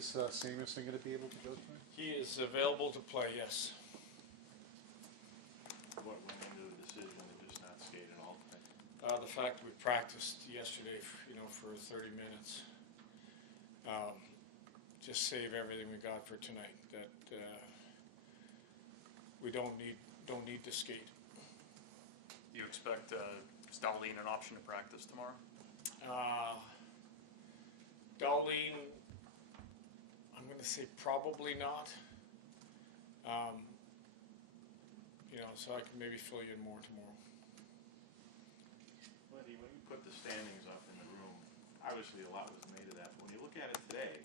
Is Samuelson going to be able to go tonight? He is available to play, yes. What went into the decision to just not skate at all tonight? The fact that we practiced yesterday, for 30 minutes, just save everything we got for tonight. That we don't need to skate. You expect Darlene an option to practice tomorrow? Darlene, I'm going to say probably not. So I can maybe fill you in more tomorrow. Lindy, when you put the standings up in the room, obviously a lot was made of that. But when you look at it today,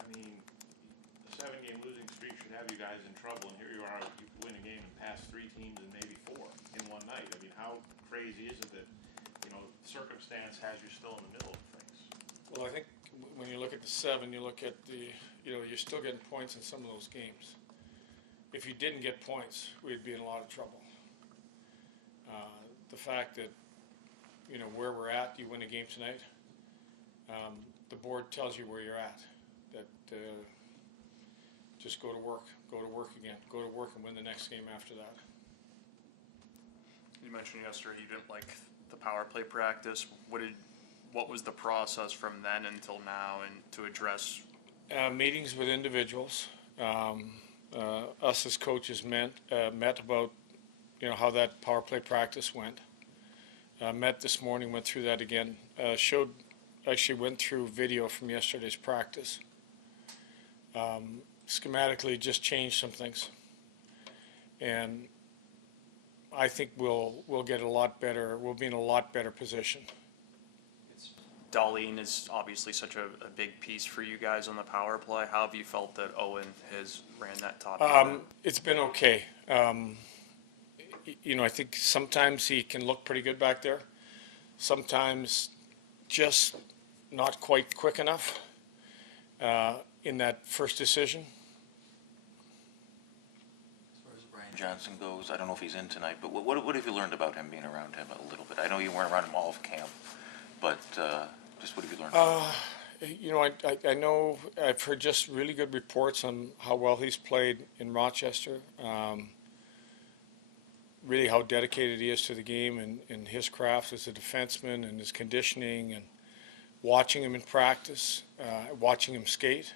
I mean, the 7-game losing streak should have you guys in trouble, and here you are, you could win a game and pass 3 teams and maybe 4 in one night. I mean, how crazy is it that, circumstance has you still in the middle of things? Well, I think when you look at the 7, you look at you're still getting points in some of those games. If you didn't get points, we'd be in a lot of trouble. The fact that, where we're at, you win a game tonight, the board tells you where you're at. That just go to work again, go to work and win the next game after that. You mentioned yesterday you didn't like the power play practice. What was the process from then until now, and to address? Meetings with individuals. Us as coaches met about how that power play practice went. Met this morning, went through that again. Went through video from yesterday's practice. Schematically, just changed some things, and I think we'll get a lot better. We'll be in a lot better position. Darlene is obviously such a big piece for you guys on the power play. How have you felt that Owen has ran that top? It's been okay. I think sometimes he can look pretty good back there. Sometimes just not quite quick enough in that first decision. As far as Brian Johnson goes, I don't know if he's in tonight, but what have you learned about him, being around him a little bit? I know you weren't around him all of camp, but just what have you learned? I know I've heard just really good reports on how well he's played in Rochester. Really how dedicated he is to the game and his craft as a defenseman and his conditioning, and watching him in practice, watching him skate.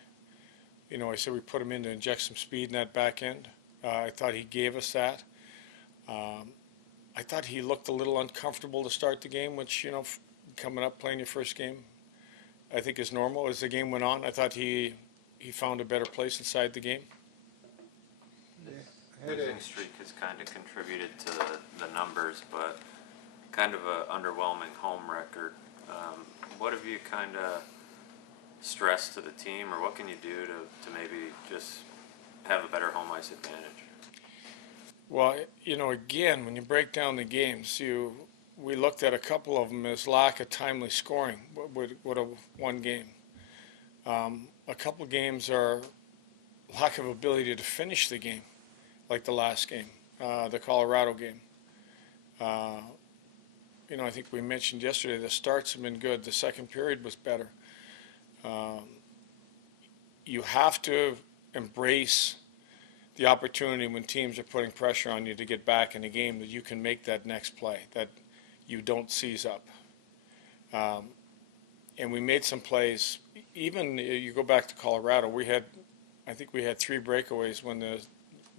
I said we put him in to inject some speed in that back end. I thought he gave us that. I thought he looked a little uncomfortable to start the game, which, coming up playing your first game, I think is normal. As the game went on, I thought he found a better place inside the game. The losing streak has kind of contributed to the numbers, but kind of an underwhelming home record. What have you kind of stressed to the team, or what can you do to maybe just have a better home ice advantage? Well, again, when you break down the games, we looked at a couple of them as lack of timely scoring would have won game. A couple of games are lack of ability to finish the game, like the last game, the Colorado game. I think we mentioned yesterday the starts have been good. The second period was better. You have to embrace the opportunity when teams are putting pressure on you to get back in the game, that you can make that next play, that you don't seize up. And we made some plays. Even you go back to Colorado, I think we had 3 breakaways when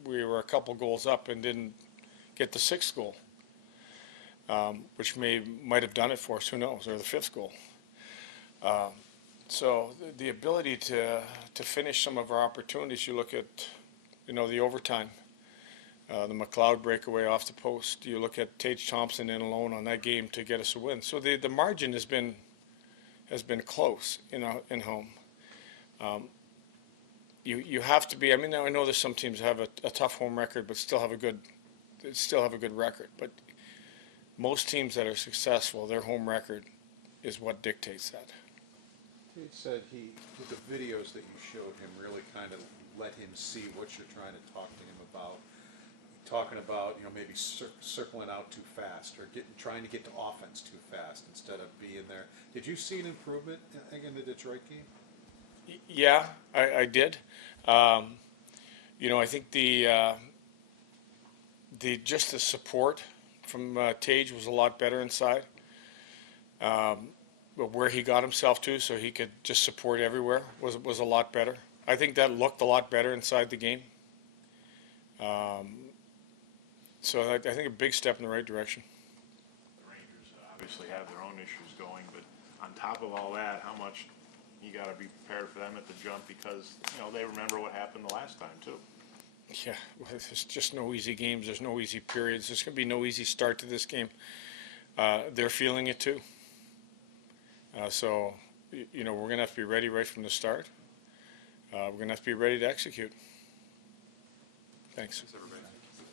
we were a couple goals up and didn't get the 6th goal, which might have done it for us, who knows, or the 5th goal. So the ability to finish some of our opportunities, you look at, the overtime, the McLeod breakaway off the post. You look at Tage Thompson in alone on that game to get us a win. So the margin has been close in home. You have to be. I mean, I know there's some teams that have a tough home record, but still have a good record. But most teams that are successful, their home record is what dictates that. He said with the videos that you showed him, really kind of let him see what you're trying to talk to him about. Talking about, maybe circling out too fast, or trying to get to offense too fast instead of being there. Did you see an improvement in the Detroit game? Yeah, I did. You know, I think the just the support from Tage was a lot better inside. But where he got himself to, so he could just support everywhere, was a lot better. I think that looked a lot better inside the game. So I think a big step in the right direction. The Rangers obviously have their own issues going, but on top of all that, how much you got to be prepared for them at the jump because, you know, they remember what happened the last time too. Yeah, well, there's just no easy games. There's no easy periods. There's going to be no easy start to this game. They're feeling it too. So, you know, we're going to have to be ready right from the start. We're going to have to be ready to execute. Thanks. Thanks, everybody.